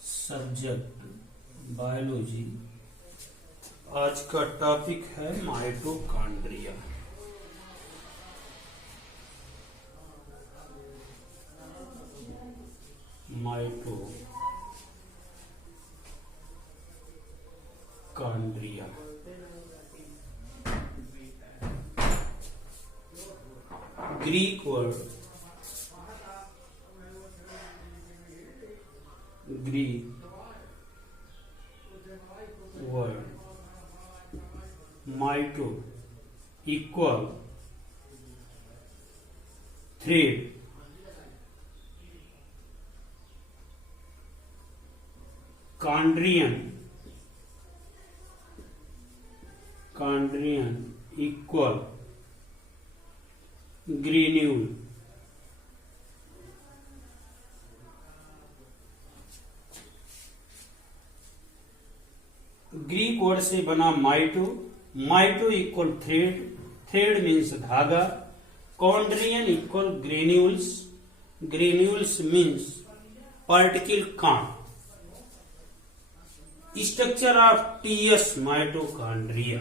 Subject biology. आज का topic है mitochondria. Mitochondria Greek word mito equal thread, chondrion equal granule. Greek word से बना माइटो इक्वल थ्रेड मीन्स धागा, chondrion equal granules means particle कण। Structure of TS mitochondria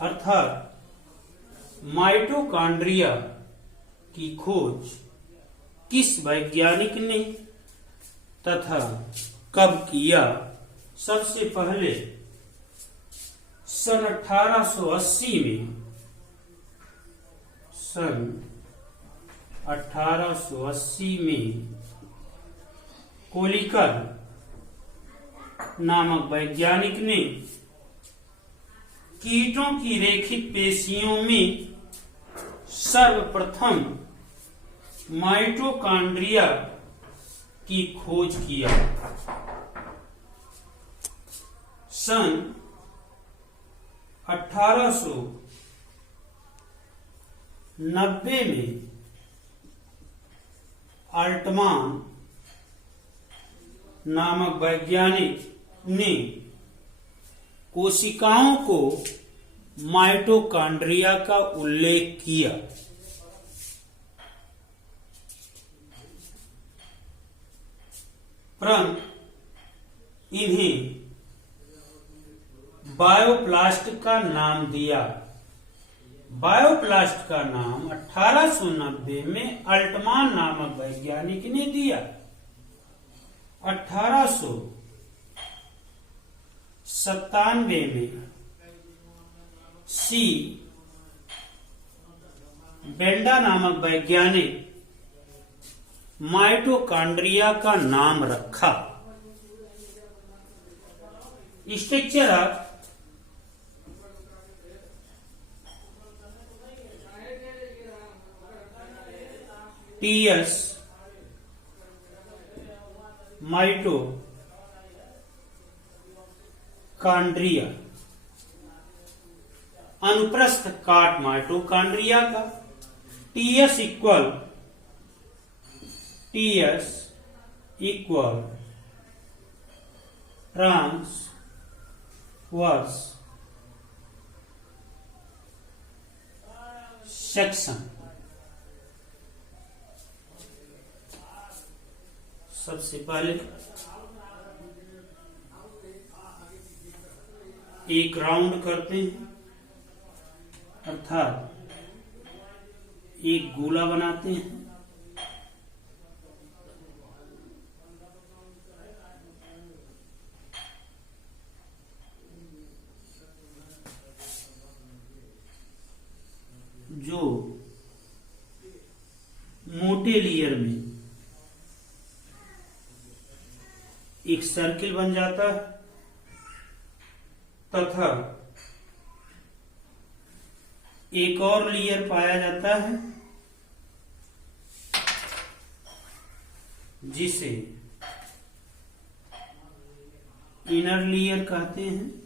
अर्थात mitochondria की खोज किस वैज्ञानिक ने तथा कब किया? सबसे पहले सन 1880 में कोलिकर नामक वैज्ञानिक ने कीटों की रेखित पेशियों में सर्वप्रथम माइटोकॉन्ड्रिया की खोज किया। सन 1890 में अल्टमान नामक वैज्ञानिक ने कोशिकाओं को माइटोकॉन्ड्रिया का उल्लेख किया। परंतु इन्हें बायोप्लास्ट का नाम दिया। बायोप्लास्ट का नाम 1890 में अल्टमान नामक वैज्ञानिक ने दिया। 1897 में सी बेंडा नामक वैज्ञानिक माइटोकॉन्ड्रिया का नाम रखा। स्ट्रक्चर ऑफ टीएस माइटोकॉन्ड्रिया अनुप्रस्थ काट माइटोकॉन्ड्रिया का। TS equal transverse section. सबसे पहले एक राउंड करते हैं, अर्थात एक गोला बनाते हैं। जो मोटे लेयर में एक सर्किल बन जाता है तथा एक और लेयर पाया जाता है जिसे इनर लेयर कहते हैं।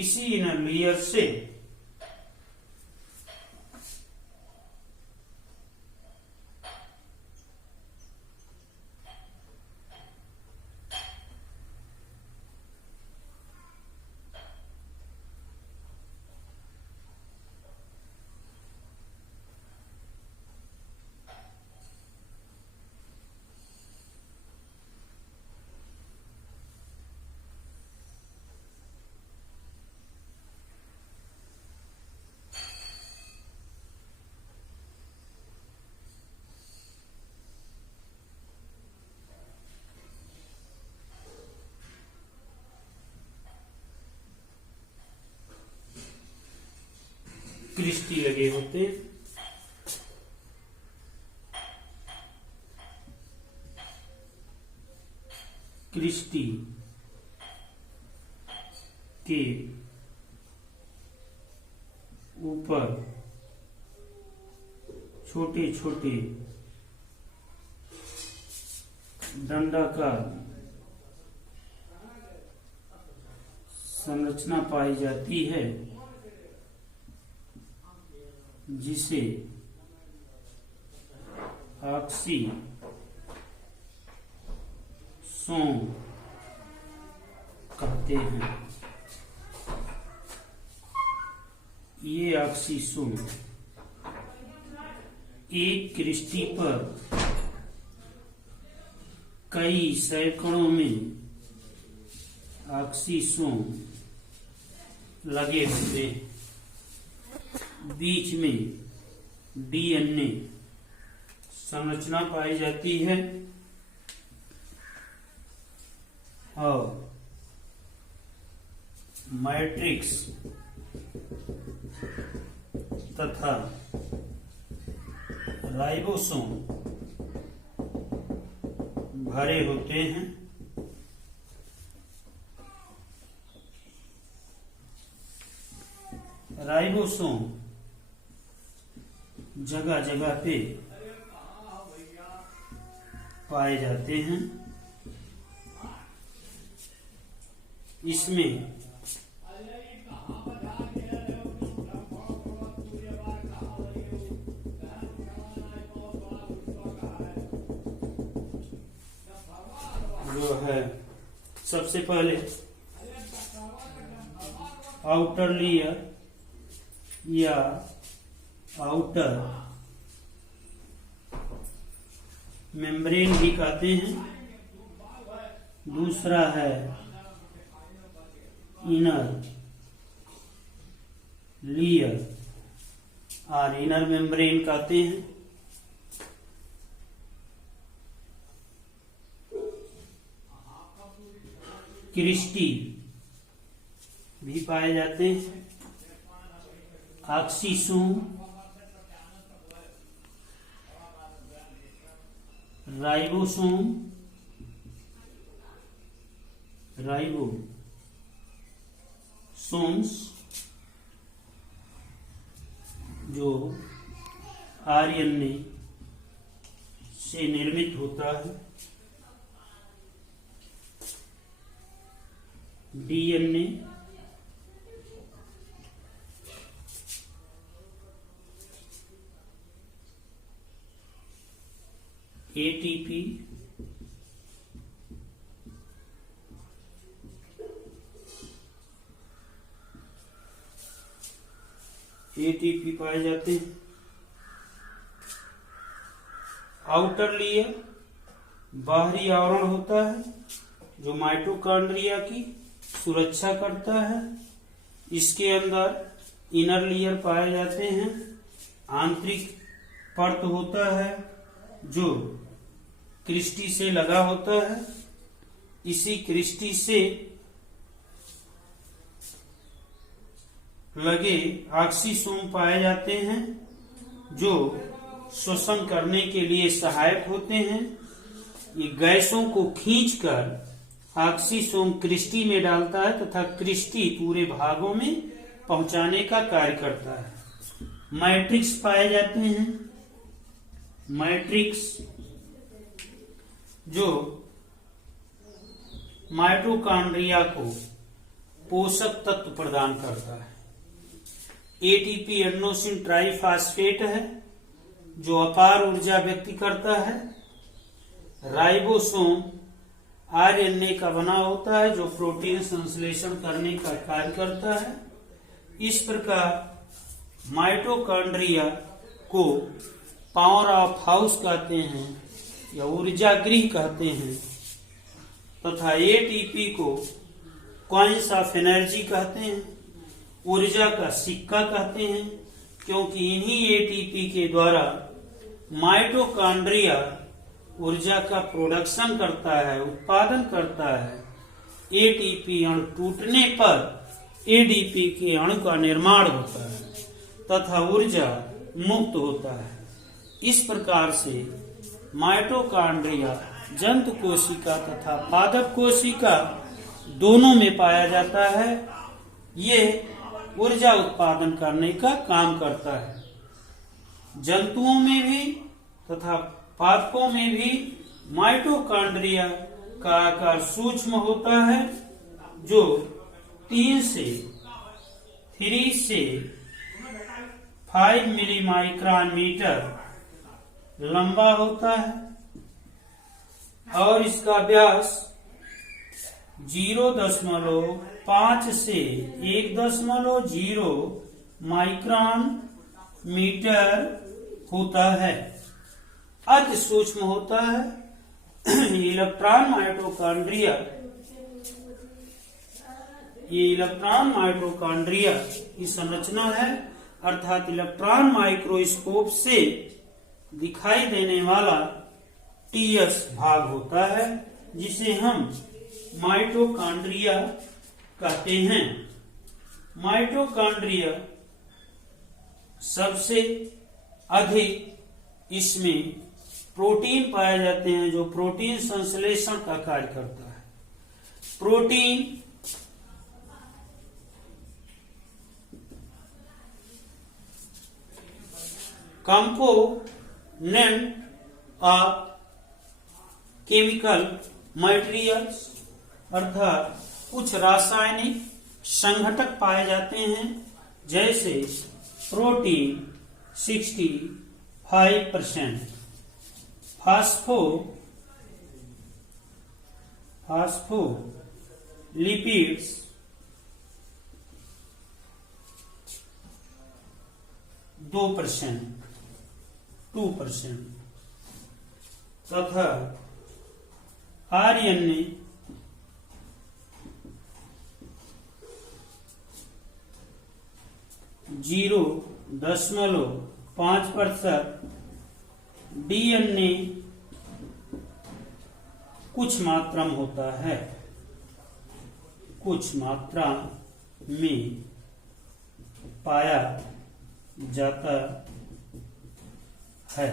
इसी इनर लेयर से क्रिस्टी लगे होते हैं। क्रिस्टी के ऊपर छोटे छोटे दंडाकार संरचना पाई जाती है, जिसे ऑक्सीसोम कहते हैं। ये ऑक्सीसोम एक क्रिस्टी पर कई सैकड़ों में ऑक्सीसोम लगे होते हैं। बीच में डीएनए संरचना पाई जाती है और मैट्रिक्स तथा राइबोसोम भरे होते हैं। राइबोसोम जगह जगह पे पाए जाते हैं। इसमें जो है सबसे पहले आउटर लेयर या आउटर मेम्ब्रेन भी कहते हैं। दूसरा है इनर लेयर और इनर मेम्ब्रेन कहते हैं। क्रिस्टी भी पाए जाते हैं। ऑक्सीसोम, राइबोसोम्स जो आरएनए से निर्मित होता है। डीएनए, एटीपी, पाए जाते हैं। आउटर लेयर बाहरी आवरण होता है जो माइटोकॉन्ड्रिया की सुरक्षा करता है। इसके अंदर इनर लेयर पाए जाते हैं। आंतरिक परत होता है जो क्रिस्टी से लगा होता है। इसी क्रिस्टी से लगे ऑक्सीसोम पाए जाते हैं जो श्वसन करने के लिए सहायक होते हैं। ये गैसों को खींचकर ऑक्सीसोम क्रिस्टी में डालता है तथा क्रिस्टी पूरे भागों में पहुंचाने का कार्य करता है। मैट्रिक्स पाए जाते हैं। मैट्रिक्स जो माइटोकॉन्ड्रिया को पोषक तत्व प्रदान करता है। एटीपी एडेनोसिन ट्राइफॉस्फेट है जो अपार ऊर्जा व्यक्त करता है। राइबोसोम आरएनए का बना होता है जो प्रोटीन संश्लेषण करने का कार्य करता है। इस प्रकार माइटोकॉन्ड्रिया को पावर ऑफ हाउस कहते हैं या ऊर्जा गृह कहते हैं तथा एटीपी को कॉइन्स ऑफ एनर्जी कहते हैं, ऊर्जा का सिक्का कहते हैं, क्योंकि इन्हीं एटीपी के द्वारा माइटोकॉन्ड्रिया ऊर्जा का प्रोडक्शन करता है, उत्पादन करता है। एटीपी अणु टूटने पर एडीपी के अणु का निर्माण होता है तथा ऊर्जा मुक्त होता है। इस प्रकार से माइटोकॉन्ड्रिया जंतु कोशिका तथा पादप कोशिका दोनों में पाया जाता है। ये ऊर्जा उत्पादन करने का काम करता है। जंतुओं में भी तथा पादपों में भी माइटोकॉन्ड्रिया का आकार सूक्ष्म होता है, जो 3 से 5 मिलीमाइक्रोन मीटर लंबा होता है और इसका व्यास 0.5 से 1.0 माइक्रोन मीटर होता है। अति सूक्ष्म होता है। इलेक्ट्रॉन माइटोकॉन्ड्रिया की संरचना है, अर्थात इलेक्ट्रॉन माइक्रोस्कोप से दिखाई देने वाला टीएस भाग होता है, जिसे हम माइटोकॉन्ड्रिया कहते हैं। माइटोकॉन्ड्रिया सबसे अधिक इसमें प्रोटीन पाए जाते हैं, जो प्रोटीन संश्लेषण का कार्य करता है। Protein component of chemical materials, अर्थात कुछ रासायनिक संघटक पाए जाते हैं, जैसे प्रोटीन 65%, फास्फोलिपिड्स 2% तथा आरएनए 0.5%, डीएनए कुछ मात्रा में होता है, कुछ मात्रा में पाया जाता है।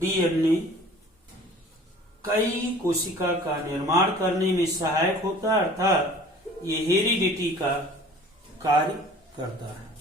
डीएनए कई कोशिका का निर्माण करने में सहायक होता है, अर्थात ये हेरिडिटी का कार्य करता है।